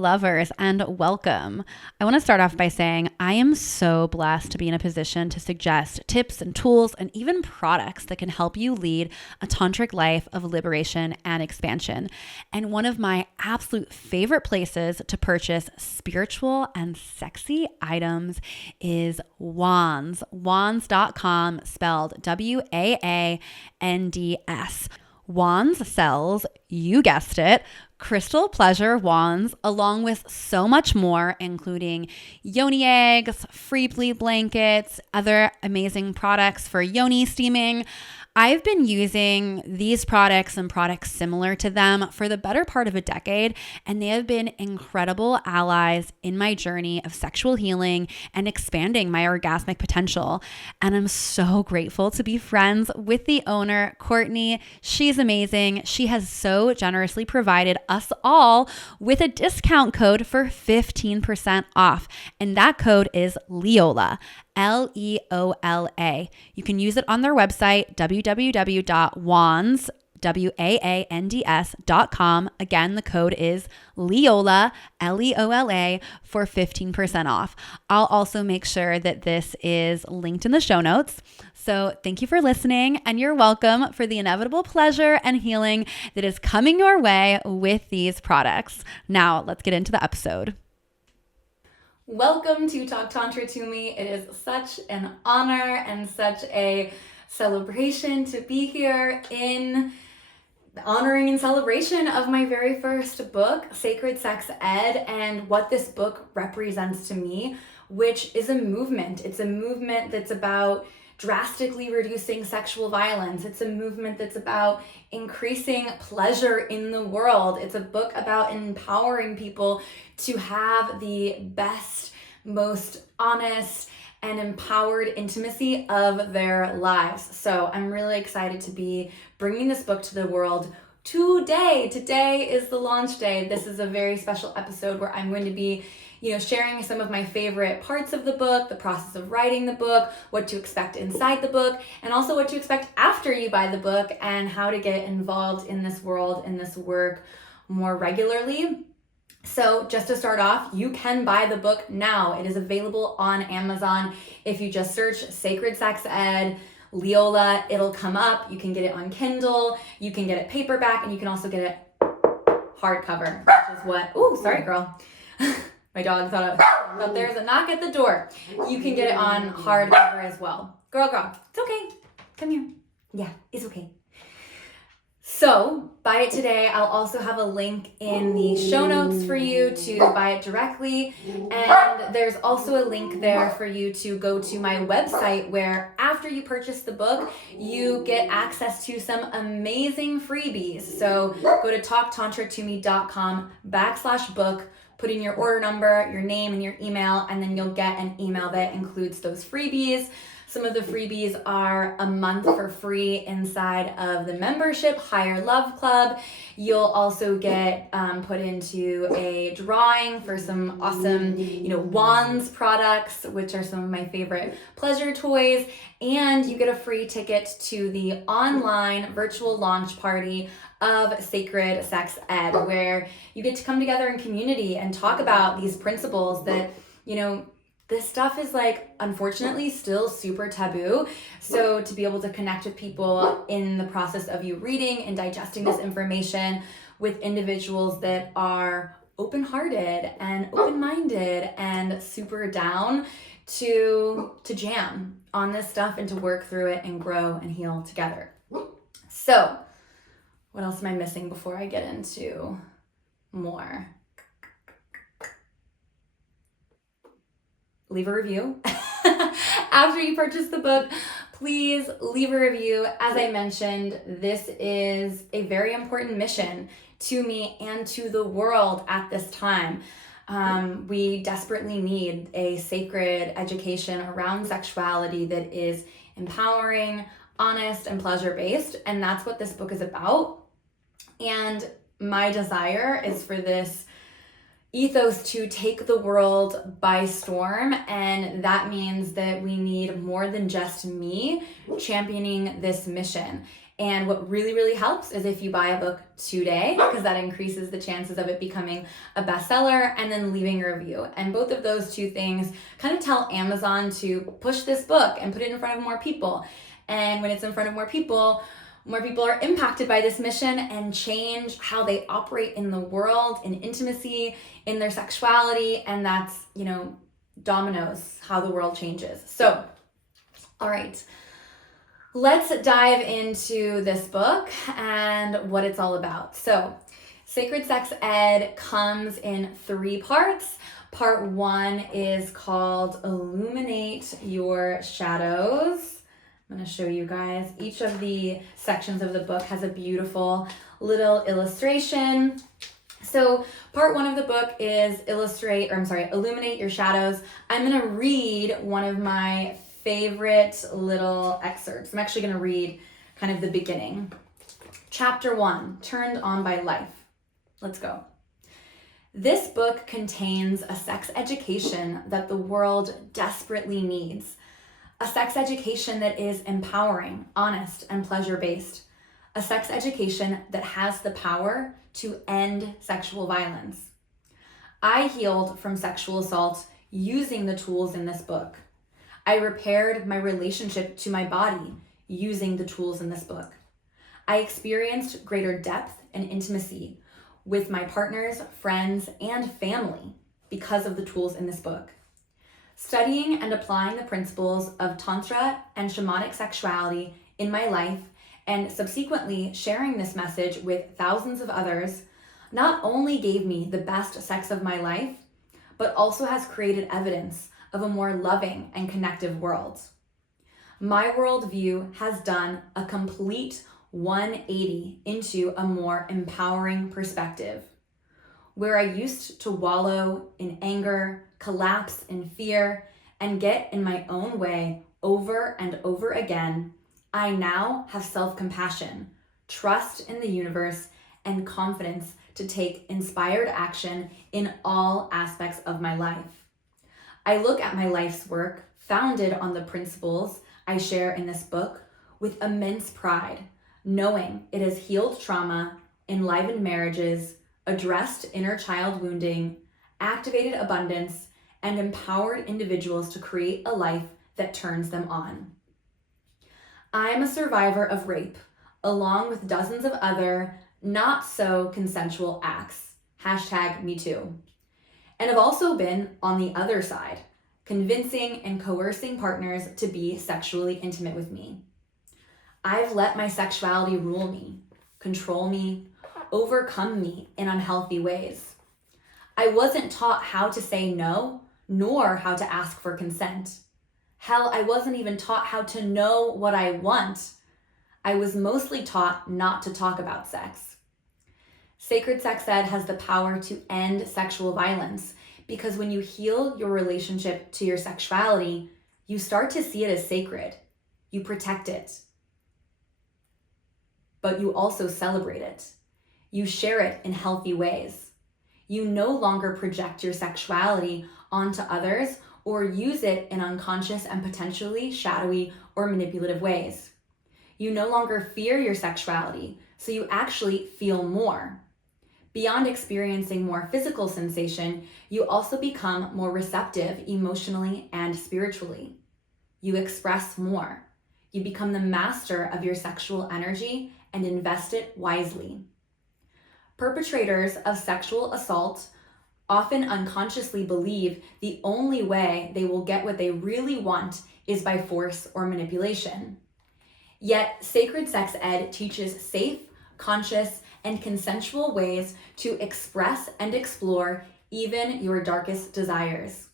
lovers, and welcome. I want to start off by saying I am so blessed to be in a position to suggest tips and tools and even products that can help you lead a tantric life of liberation and expansion. And one of my absolute favorite places to purchase spiritual and sexy items is Wands. Wands.com, spelled Wands. Wands sells, you guessed it, crystal pleasure wands, along with so much more, including yoni eggs, free bleed blankets, other amazing products for yoni steaming. I've been using these products and products similar to them for the better part of a decade, and they have been incredible allies in my journey of sexual healing and expanding my orgasmic potential. And I'm so grateful to be friends with the owner, Courtney. She's amazing. She has so generously provided us all with a discount code for 15% off, and that code is Leola. Leola. You can use it on their website, www.wands.com. Again, the code is Leola, Leola, for 15% off. I'll also make sure that this is linked in the show notes. So thank you for listening, and you're welcome for the inevitable pleasure and healing that is coming your way with these products. Now, let's get into the episode. Welcome to Talk Tantra to Me. It is such an honor and such a celebration to be here in honoring and celebration of my very first book, Sacred Sex Ed, and what this book represents to me, which is a movement. It's a movement that's about drastically reducing sexual violence. It's a movement that's about increasing pleasure in the world. It's a book about empowering people to have the best, most honest, and empowered intimacy of their lives. So I'm really excited to be bringing this book to the world today. Today is the launch day. This is a very special episode where I'm going to be sharing some of my favorite parts of the book, the process of writing the book, what to expect inside the book, and also what to expect after you buy the book, and how to get involved in this world, in this work more regularly. So just to start off, you can buy the book now. It is available on Amazon. If you just search Sacred Sex Ed, Leola, it'll come up. You can get it on Kindle, you can get it paperback, and you can also get it hardcover, which is what, sorry girl. My dog thought there's a knock at the door. You can get it on hardcover as well. Girl, it's okay. Come here. Yeah, it's okay. So buy it today. I'll also have a link in the show notes for you to buy it directly. And there's also a link there for you to go to my website, where after you purchase the book, you get access to some amazing freebies. So go to talktantratome.com/book. Put in your order number, your name, and your email, and then you'll get an email that includes those freebies. Some of the freebies are a month for free inside of the membership Higher Love Club. You'll also get put into a drawing for some awesome, Wands products, which are some of my favorite pleasure toys. And you get a free ticket to the online virtual launch party of Sacred Sex Ed, where you get to come together in community and talk about these principles that, this stuff is unfortunately still super taboo. So to be able to connect with people in the process of you reading and digesting this information with individuals that are open-hearted and open-minded and super down to jam on this stuff and to work through it and grow and heal together. So what else am I missing before I get into more? Leave a review. After you purchase the book, please leave a review. As I mentioned, this is a very important mission to me and to the world at this time. We desperately need a sacred education around sexuality that is empowering, honest, and pleasure-based, and that's what this book is about. And my desire is for this ethos to take the world by storm, and that means that we need more than just me championing this mission. And what really, really helps is if you buy a book today, because that increases the chances of it becoming a bestseller, and then leaving a review. And both of those two things kind of tell Amazon to push this book and put it in front of more people. And when it's in front of more people are impacted by this mission and change how they operate in the world, in intimacy, in their sexuality, and that's, dominoes how the world changes. So, all right. Let's dive into this book and what it's all about. So, Sacred Sex Ed comes in 3 parts. Part 1 is called Illuminate Your Shadows. I'm going to show you guys. Each of the sections of the book has a beautiful little illustration. So part 1 of the book is Illuminate Your Shadows. I'm going to read one of my favorite little excerpts. I'm actually going to read kind of the beginning. Chapter 1, Turned On by Life. Let's go. This book contains a sex education that the world desperately needs. A sex education that is empowering, honest, and pleasure-based. A sex education that has the power to end sexual violence. I healed from sexual assault using the tools in this book. I repaired my relationship to my body using the tools in this book. I experienced greater depth and intimacy with my partners, friends, and family because of the tools in this book. Studying and applying the principles of Tantra and shamanic sexuality in my life and subsequently sharing this message with thousands of others not only gave me the best sex of my life, but also has created evidence of a more loving and connective world. My worldview has done a complete 180 into a more empowering perspective. Where I used to wallow in anger, collapse in fear, and get in my own way over and over again, I now have self-compassion, trust in the universe, and confidence to take inspired action in all aspects of my life. I look at my life's work, founded on the principles I share in this book, with immense pride, knowing it has healed trauma, enlivened marriages, addressed inner child wounding, activated abundance, and empowered individuals to create a life that turns them on. I am a survivor of rape, along with dozens of other not so consensual acts, #MeToo, and have also been on the other side, convincing and coercing partners to be sexually intimate with me. I've let my sexuality rule me, control me, overcome me in unhealthy ways. I wasn't taught how to say no, nor how to ask for consent. Hell, I wasn't even taught how to know what I want. I was mostly taught not to talk about sex. Sacred Sex Ed has the power to end sexual violence because when you heal your relationship to your sexuality, you start to see it as sacred. You protect it. But you also celebrate it. You share it in healthy ways. You no longer project your sexuality onto others or use it in unconscious and potentially shadowy or manipulative ways. You no longer fear your sexuality, so you actually feel more. Beyond experiencing more physical sensation, you also become more receptive emotionally and spiritually. You express more. You become the master of your sexual energy and invest it wisely. Perpetrators of sexual assault often unconsciously believe the only way they will get what they really want is by force or manipulation. Yet, Sacred Sex Ed teaches safe, conscious, and consensual ways to express and explore even your darkest desires.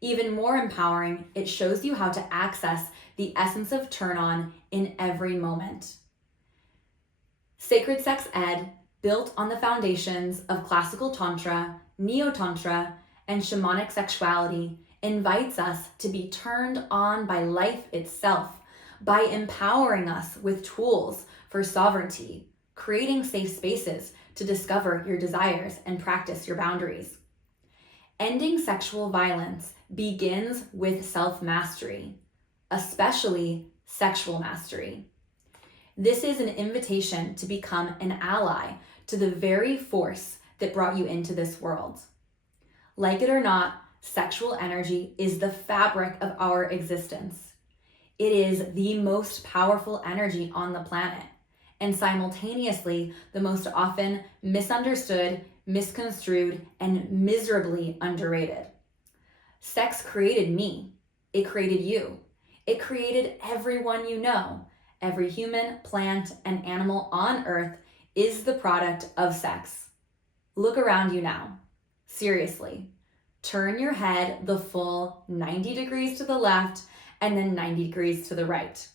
Even more empowering, it shows you how to access the essence of turn-on in every moment. Sacred Sex Ed, built on the foundations of classical Tantra, Neo-Tantra, and shamanic sexuality, invites us to be turned on by life itself by empowering us with tools for sovereignty, creating safe spaces to discover your desires and practice your boundaries. Ending sexual violence begins with self-mastery, especially sexual mastery. This is an invitation to become an ally to the very force that brought you into this world. Like it or not, sexual energy is the fabric of our existence. It is the most powerful energy on the planet, and simultaneously the most often misunderstood, misconstrued, and miserably underrated. Sex created me. It created you. It created everyone you know. Every human, plant, and animal on Earth is the product of sex. Look around you now. Seriously. Turn your head the full 90 degrees to the left and then 90 degrees to the right.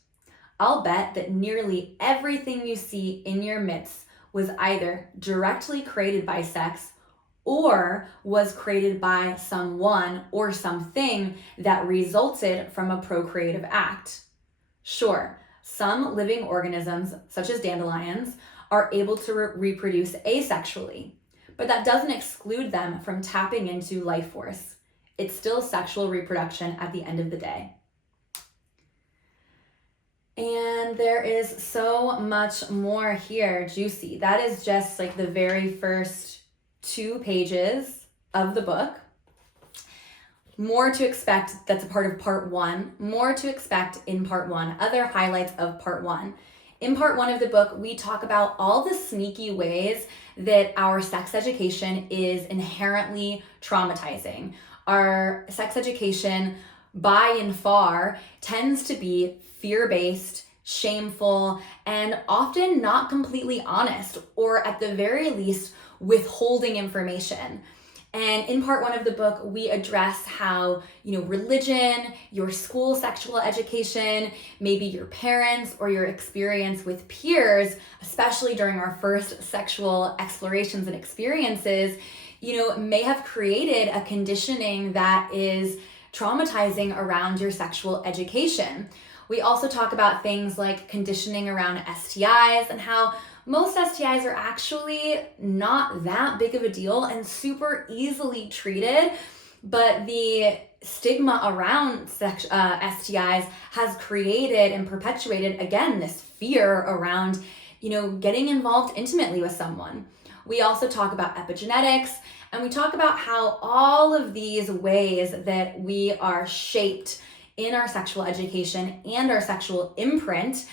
I'll bet that nearly everything you see in your midst was either directly created by sex or was created by someone or something that resulted from a procreative act. Sure, some living organisms, such as dandelions, are able to reproduce asexually, but that doesn't exclude them from tapping into life force. It's still sexual reproduction at the end of the day. And there is so much more here, juicy. That is just like the very first 2 pages of the book. More to expect, that's a part of part 1. More to expect in part 1. Other highlights of part 1. In part 1 of the book, we talk about all the sneaky ways that our sex education is inherently traumatizing. Our sex education, by and far, tends to be fear-based, shameful, and often not completely honest, or at the very least, withholding information. And in part 1 of the book, we address how, religion, your school sexual education, maybe your parents or your experience with peers, especially during our first sexual explorations and experiences, may have created a conditioning that is traumatizing around your sexual education. We also talk about things like conditioning around STIs and how most STIs are actually not that big of a deal and super easily treated, but the stigma around STIs has created and perpetuated, again, this fear around, getting involved intimately with someone. We also talk about epigenetics, and we talk about how all of these ways that we are shaped in our sexual education and our sexual imprint,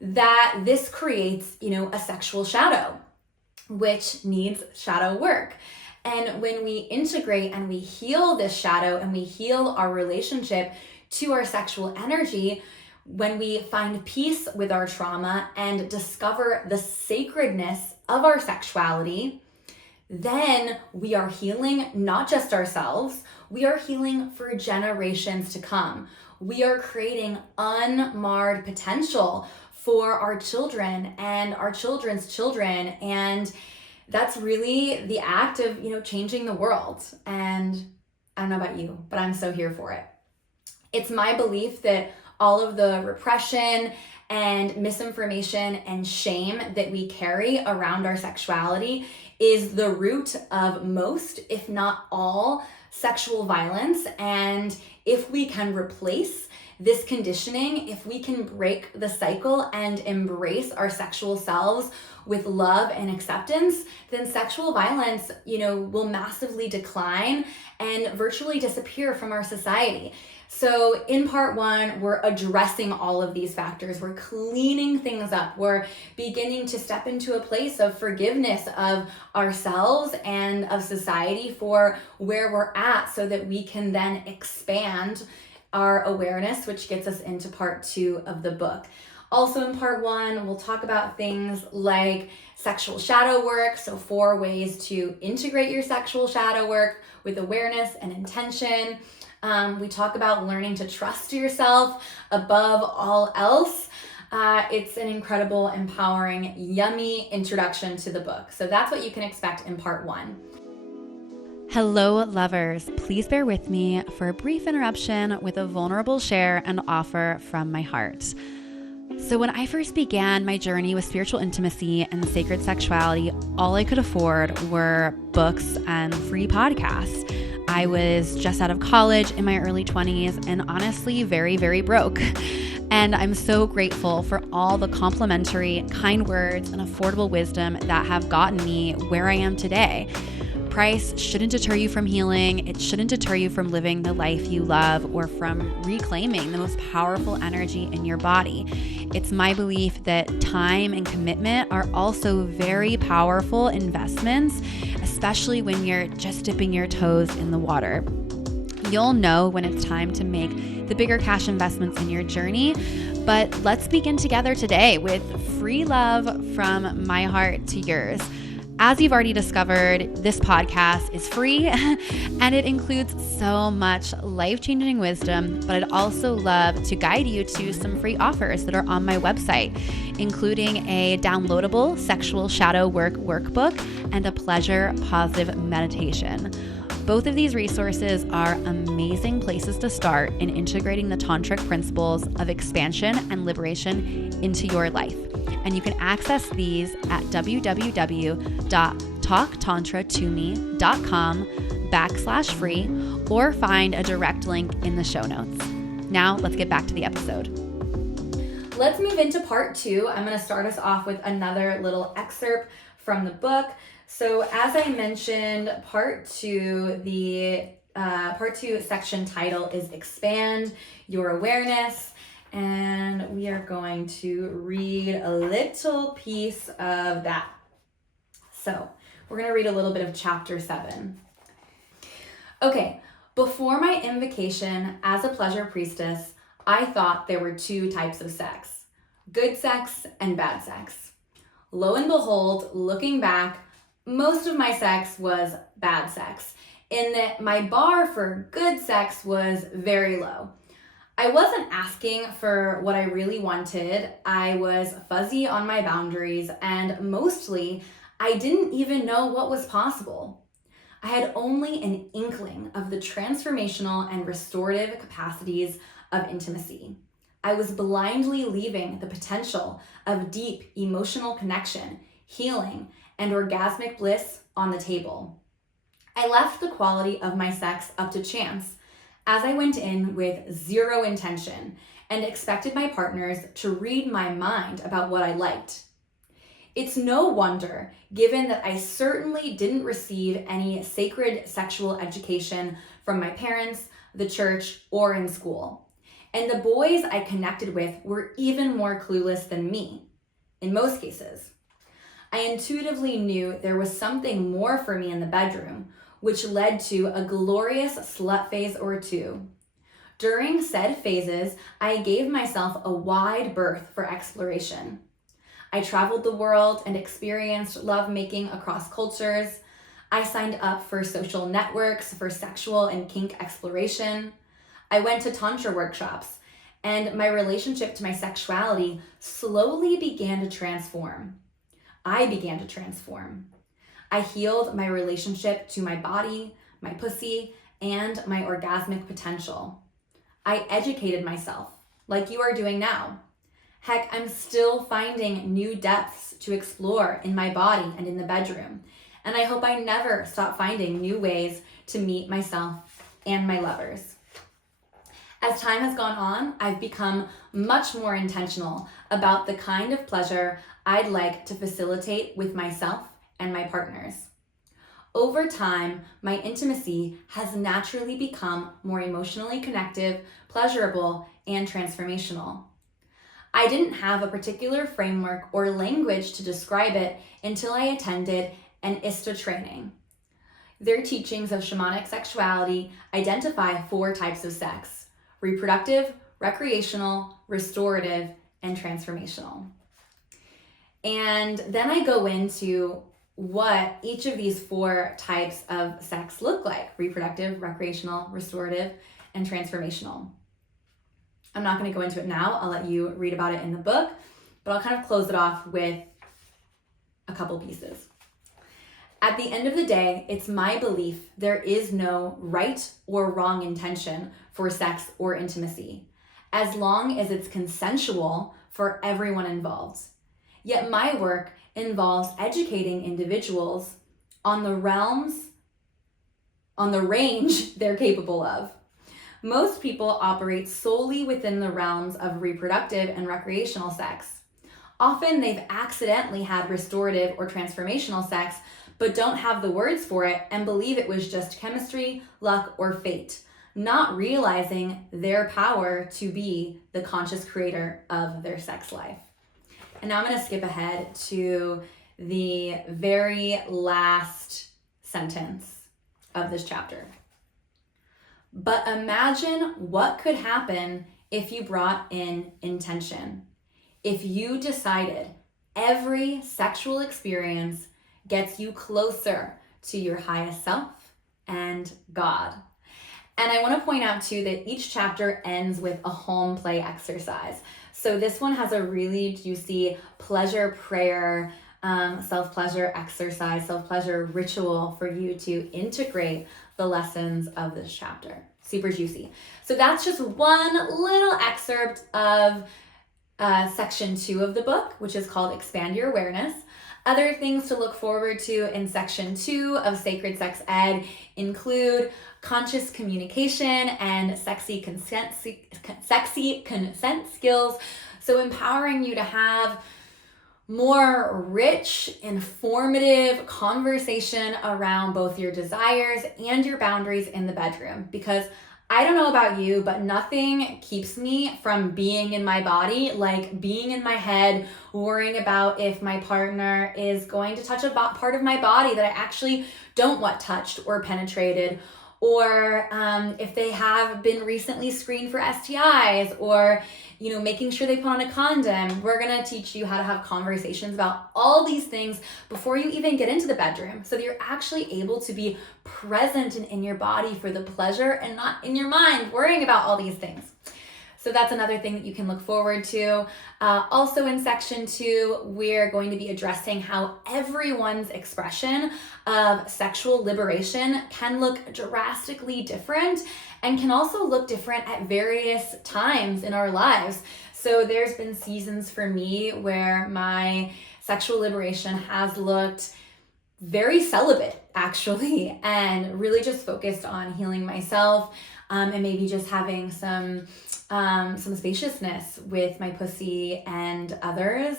that this creates, a sexual shadow, which needs shadow work. And when we integrate and we heal this shadow and we heal our relationship to our sexual energy, when we find peace with our trauma and discover the sacredness of our sexuality, then we are healing not just ourselves, we are healing for generations to come. We are creating unmarred potential for our children and our children's children. And that's really the act of, changing the world. And I don't know about you, but I'm so here for it. It's my belief that all of the repression and misinformation and shame that we carry around our sexuality is the root of most, if not all, sexual violence. And if we can replace this conditioning, if we can break the cycle and embrace our sexual selves with love and acceptance, then sexual violence, will massively decline and virtually disappear from our society. So in part 1, we're addressing all of these factors. We're cleaning things up. We're beginning to step into a place of forgiveness of ourselves and of society for where we're at, so that we can then expand our awareness, which gets us into part 2 of the book. Also in part 1, we'll talk about things like sexual shadow work. So 4 ways to integrate your sexual shadow work with awareness and intention. We talk about learning to trust yourself above all else. It's an incredible, empowering, yummy introduction to the book. So that's what you can expect in part 1. Hello, lovers. Please bear with me for a brief interruption with a vulnerable share and offer from my heart. So when I first began my journey with spiritual intimacy and sacred sexuality, all I could afford were books and free podcasts. I was just out of college in my early 20s and honestly very, very broke. And I'm so grateful for all the complimentary, kind words and affordable wisdom that have gotten me where I am today. Price shouldn't deter you from healing. It shouldn't deter you from living the life you love or from reclaiming the most powerful energy in your body. It's my belief that time and commitment are also very powerful investments, especially when you're just dipping your toes in the water. You'll know when it's time to make the bigger cash investments in your journey, but let's begin together today with free love from my heart to yours. As you've already discovered, this podcast is free and it includes so much life-changing wisdom, but I'd also love to guide you to some free offers that are on my website, including a downloadable sexual shadow work workbook and a pleasure positive meditation. Both of these resources are amazing places to start in integrating the tantric principles of expansion and liberation into your life. And you can access these at www.talktantratome.com/free or find a direct link in the show notes. Now let's get back to the episode. Let's move into part 2. I'm going to start us off with another little excerpt from the book. So as I mentioned, part 2 section title is Expand Your Awareness. And we are going to read a little piece of that. So we're going to read a little bit of chapter 7. Okay, before my invocation as a pleasure priestess, I thought there were 2 types of sex, good sex and bad sex. Lo and behold, looking back, most of my sex was bad sex, in that my bar for good sex was very low. I wasn't asking for what I really wanted. I was fuzzy on my boundaries, and mostly, I didn't even know what was possible. I had only an inkling of the transformational and restorative capacities of intimacy. I was blindly leaving the potential of deep emotional connection, healing, and orgasmic bliss on the table. I left the quality of my sex up to chance, as I went in with zero intention and expected my partners to read my mind about what I liked. It's no wonder, given that I certainly didn't receive any sacred sexual education from my parents, the church, or in school. And the boys I connected with were even more clueless than me, in most cases. I intuitively knew there was something more for me in the bedroom, which led to a glorious slut phase or 2. During said phases, I gave myself a wide berth for exploration. I traveled the world and experienced lovemaking across cultures. I signed up for social networks for sexual and kink exploration. I went to Tantra workshops, and my relationship to my sexuality slowly began to transform. I began to transform. I healed my relationship to my body, my pussy, and my orgasmic potential. I educated myself, like you are doing now. Heck, I'm still finding new depths to explore in my body and in the bedroom, and I hope I never stop finding new ways to meet myself and my lovers. As time has gone on, I've become much more intentional about the kind of pleasure I'd like to facilitate with myself and my partners. Over time, my intimacy has naturally become more emotionally connective, pleasurable, and transformational. I didn't have a particular framework or language to describe it until I attended an ISTA training. Their teachings of shamanic sexuality identify 4 types of sex: reproductive, recreational, restorative, and transformational. And then I go into what each of these 4 types of sex look like: reproductive, recreational, restorative, and transformational. I'm not going to go into it now. I'll let you read about it in the book, but I'll kind of close it off with a couple pieces. At the end of the day, it's my belief there is no right or wrong intention for sex or intimacy, as long as it's consensual for everyone involved. Yet my work involves educating individuals on the range they're capable of. Most people operate solely within the realms of reproductive and recreational sex. Often they've accidentally had restorative or transformational sex, but don't have the words for it and believe it was just chemistry, luck, or fate, not realizing their power to be the conscious creator of their sex life. And now I'm going to skip ahead to the very last sentence of this chapter. But imagine what could happen if you brought in intention. If you decided every sexual experience gets you closer to your highest self and God. And I want to point out too that each chapter ends with a home play exercise. So this one has a really juicy pleasure prayer, self-pleasure exercise, self-pleasure ritual for you to integrate the lessons of this chapter. Super juicy. So that's just one little excerpt of section 2 of the book, which is called Expand Your Awareness. Other things to look forward to in section 2 of Sacred Sex Ed include conscious communication and sexy consent skills. So empowering you to have more rich, informative conversation around both your desires and your boundaries in the bedroom. Because I don't know about you, but nothing keeps me from being in my body, like being in my head, worrying about if my partner is going to touch a part of my body that I actually don't want touched or penetrated, or if they have been recently screened for STIs, or making sure they put on a condom. We're gonna teach you how to have conversations about all these things before you even get into the bedroom, so that you're actually able to be present and in your body for the pleasure and not in your mind worrying about all these things. So that's another thing that you can look forward to. Also in section 2, we're going to be addressing how everyone's expression of sexual liberation can look drastically different and can also look different at various times in our lives. So there's been seasons for me where my sexual liberation has looked very celibate, actually, and really just focused on healing myself, and maybe just having some spaciousness with my pussy and others.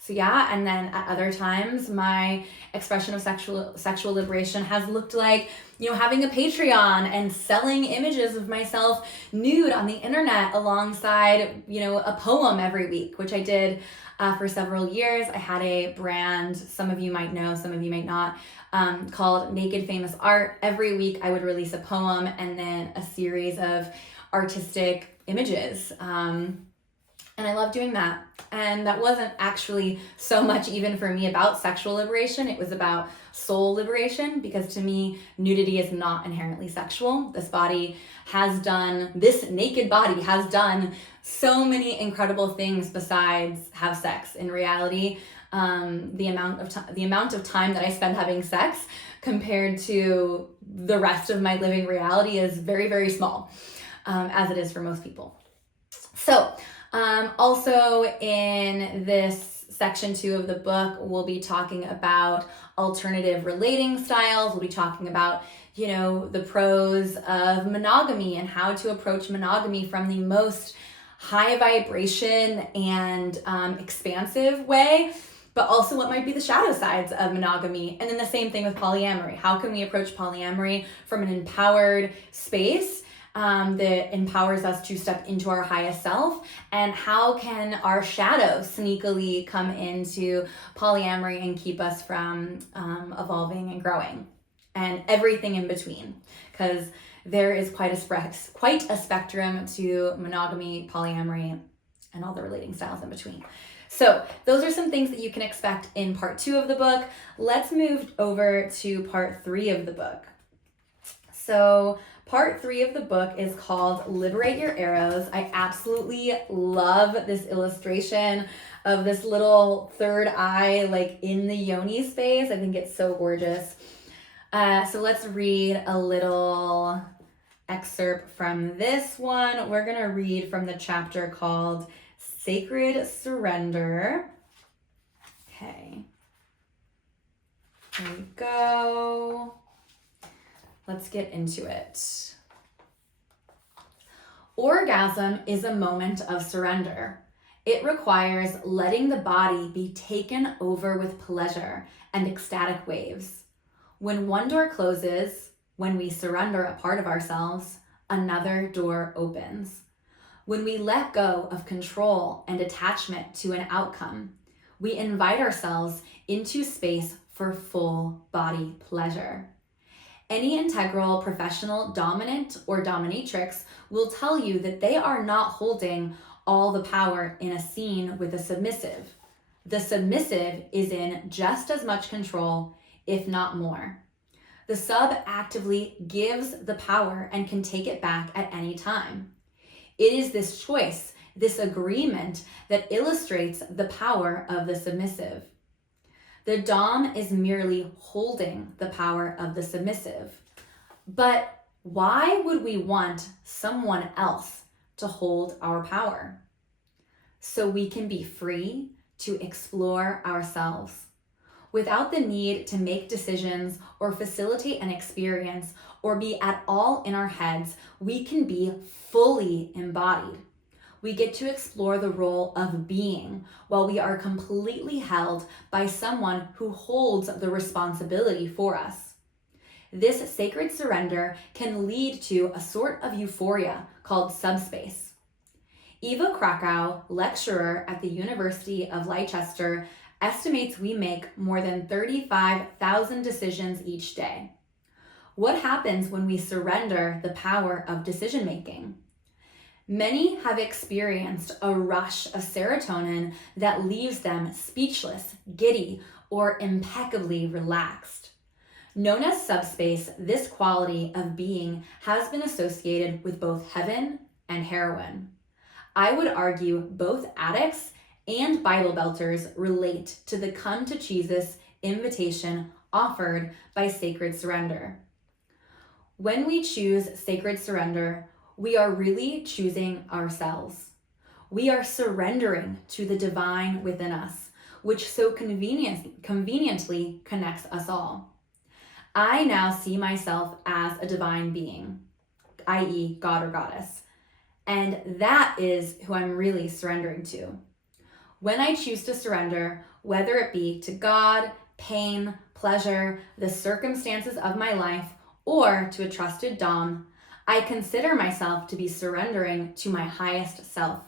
So yeah, and then at other times, my expression of sexual liberation has looked like, having a Patreon and selling images of myself nude on the internet alongside, a poem every week, which I did for several years. I had a brand, some of you might know, some of you might not, called Naked Famous Art. Every week I would release a poem and then a series of artistic images. And I love doing that. And that wasn't actually so much even for me about sexual liberation. It was about soul liberation, because to me, nudity is not inherently sexual. This naked body has done so many incredible things besides have sex. In reality, the amount of time that I spend having sex compared to the rest of my living reality is very, very small, as it is for most people. So, also in this section 2 of the book, we'll be talking about alternative relating styles. We'll be talking about, the pros of monogamy and how to approach monogamy from the most high vibration and expansive way, but also what might be the shadow sides of monogamy. And then the same thing with polyamory. How can we approach polyamory from an empowered space that empowers us to step into our highest self? And how can our shadow sneakily come into polyamory and keep us from evolving and growing, and everything in between? Because there is quite a spectrum to monogamy, polyamory, and all the relating styles in between. So those are some things that you can expect in part 2 of the book. Let's move over to part 3 of the book. So part 3 of the book is called Liberate Your Arrows. I absolutely love this illustration of this little third eye, like in the yoni space. I think it's so gorgeous. So let's read a little excerpt from this one. We're going to read from the chapter called Sacred Surrender. Okay. Here we go. Let's get into it. Orgasm is a moment of surrender. It requires letting the body be taken over with pleasure and ecstatic waves. When one door closes, when we surrender a part of ourselves, another door opens. When we let go of control and attachment to an outcome, we invite ourselves into space for full body pleasure. Any integral professional dominant or dominatrix will tell you that they are not holding all the power in a scene with a submissive. The submissive is in just as much control, if not more. The sub actively gives the power and can take it back at any time. It is this choice, this agreement, that illustrates the power of the submissive. The dom is merely holding the power of the submissive. But why would we want someone else to hold our power? So we can be free to explore ourselves. Without the need to make decisions or facilitate an experience or be at all in our heads, we can be fully embodied. We get to explore the role of being while we are completely held by someone who holds the responsibility for us. This sacred surrender can lead to a sort of euphoria called subspace. Eva Krakow, lecturer at the University of Leicester, estimates we make more than 35,000 decisions each day. What happens when we surrender the power of decision making? Many have experienced a rush of serotonin that leaves them speechless, giddy, or impeccably relaxed. Known as subspace, this quality of being has been associated with both heaven and heroin. I would argue both addicts and Bible belters relate to the come to Jesus invitation offered by sacred surrender. When we choose sacred surrender, we are really choosing ourselves. We are surrendering to the divine within us, which so conveniently connects us all. I now see myself as a divine being, i.e. God or goddess, and that is who I'm really surrendering to. When I choose to surrender, whether it be to God, pain, pleasure, the circumstances of my life, or to a trusted dom, I consider myself to be surrendering to my highest self.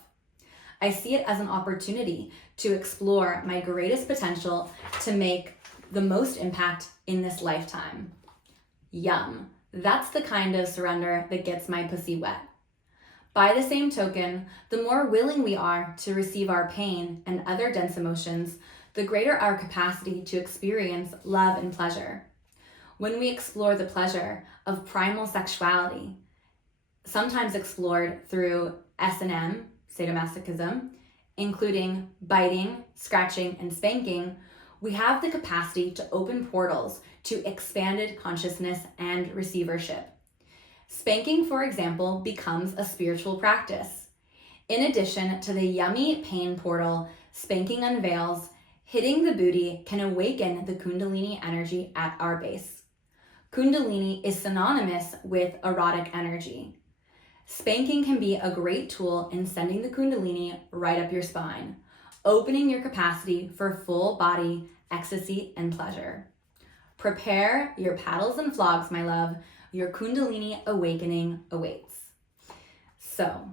I see it as an opportunity to explore my greatest potential to make the most impact in this lifetime. Yum. That's the kind of surrender that gets my pussy wet. By the same token, the more willing we are to receive our pain and other dense emotions, the greater our capacity to experience love and pleasure. When we explore the pleasure of primal sexuality, sometimes explored through S&M, sadomasochism, including biting, scratching, and spanking, we have the capacity to open portals to expanded consciousness and receivership. Spanking, for example, becomes a spiritual practice. In addition to the yummy pain portal, spanking unveils, hitting the booty can awaken the Kundalini energy at our base. Kundalini is synonymous with erotic energy. Spanking can be a great tool in sending the Kundalini right up your spine, opening your capacity for full body ecstasy and pleasure. Prepare your paddles and flogs, my love. Your Kundalini awakening awaits. So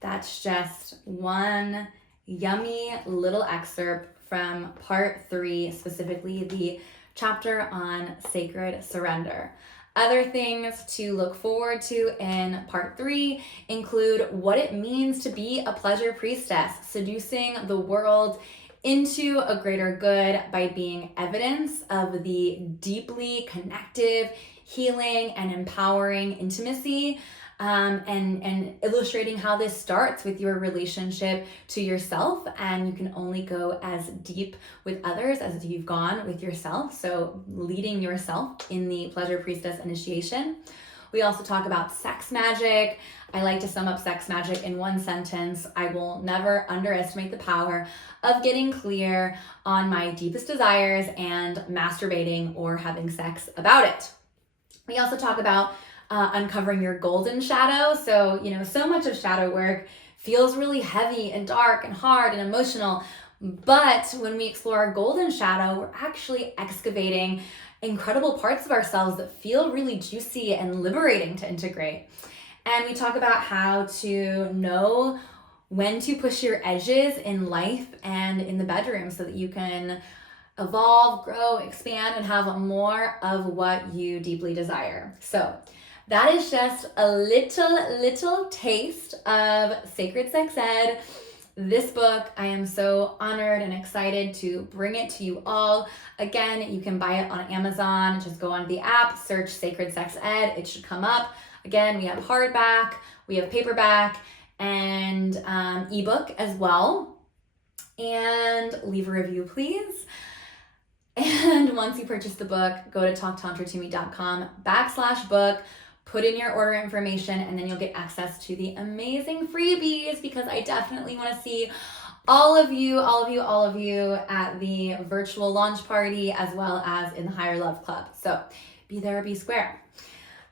that's just one yummy little excerpt from part 3, specifically the chapter on sacred surrender. Other things to look forward to in part 3 include what it means to be a pleasure priestess, seducing the world into a greater good by being evidence of the deeply connective, healing, and empowering intimacy, and illustrating how this starts with your relationship to yourself, and you can only go as deep with others as you've gone with yourself. So leading yourself in the Pleasure Priestess Initiation. We also talk about sex magic. I like to sum up sex magic in one sentence: I will never underestimate the power of getting clear on my deepest desires and masturbating or having sex about it. We also talk about uncovering your golden shadow. So, so much of shadow work feels really heavy and dark and hard and emotional. But when we explore our golden shadow, we're actually excavating incredible parts of ourselves that feel really juicy and liberating to integrate. And we talk about how to know when to push your edges in life and in the bedroom so that you can evolve, grow, expand, and have more of what you deeply desire. So that is just a little taste of Sacred Sex Ed. This book, I am so honored and excited to bring it to you all. Again, you can buy it on Amazon. Just go on the app, search Sacred Sex Ed. It should come up. Again, we have hardback, we have paperback, and ebook as well. And leave a review, please. And once you purchase the book, go to talktantratome.com/book. Put in your order information, and then you'll get access to the amazing freebies, because I definitely want to see all of you at the virtual launch party, as well as in the Higher Love Club. So be there, be square.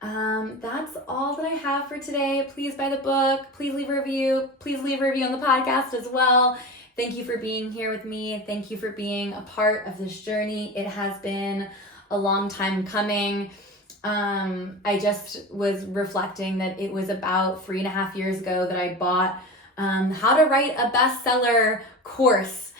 That's all that I have for today. Please buy the book. Please leave a review. Please leave a review on the podcast as well. Thank you for being here with me. Thank you for being a part of this journey. It has been a long time coming. I just was reflecting that it was about 3.5 years ago that I bought How to Write a Bestseller course.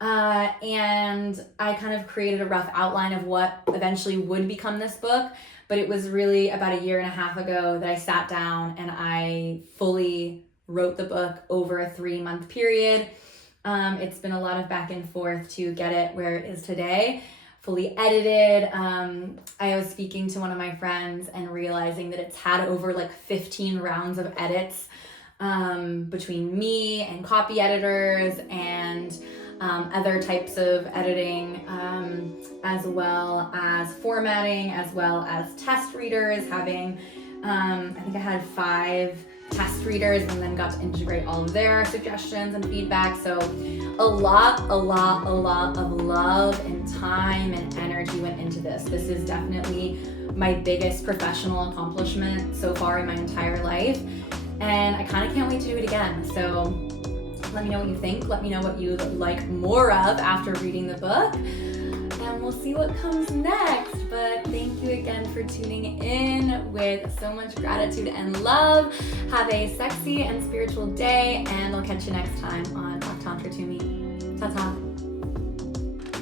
And I kind of created a rough outline of what eventually would become this book. But it was really about 1.5 years ago that I sat down and I fully wrote the book over a 3-month period. It's been a lot of back and forth to get it where it is today. Fully edited. I was speaking to one of my friends and realizing that it's had over 15 rounds of edits between me and copy editors and other types of editing, as well as formatting, as well as test readers, having, I think I had 5 test readers and then got to integrate all of their suggestions and feedback. So a lot of love and time and energy went into this. This is definitely my biggest professional accomplishment so far in my entire life. And I kind of can't wait to do it again. So let me know what you think. Let me know what you'd like more of after reading the book. And we'll see what comes next. But thank you again for tuning in with so much gratitude and love. Have a sexy and spiritual day, and I'll catch you next time on Talk Tantra to Me. Ta-ta.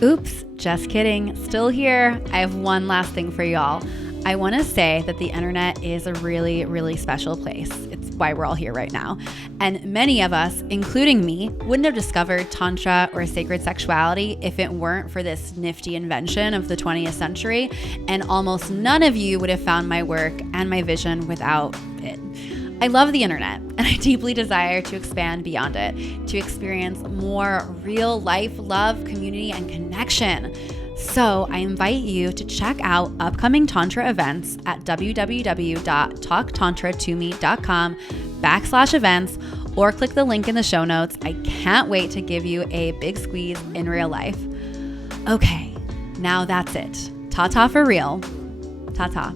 Oops, just kidding. Still here. I have one last thing for y'all. I want to say that the internet is a really, really special place. It's why we're all here right now. And many of us, including me, wouldn't have discovered Tantra or sacred sexuality if it weren't for this nifty invention of the 20th century. And almost none of you would have found my work and my vision without it. I love the internet, and I deeply desire to expand beyond it, to experience more real life love, community, and connection. So I invite you to check out upcoming Tantra events at www.talktantratome.com/events, or click the link in the show notes. I can't wait to give you a big squeeze in real life. Okay, now that's it. Ta-ta for real. Ta-ta.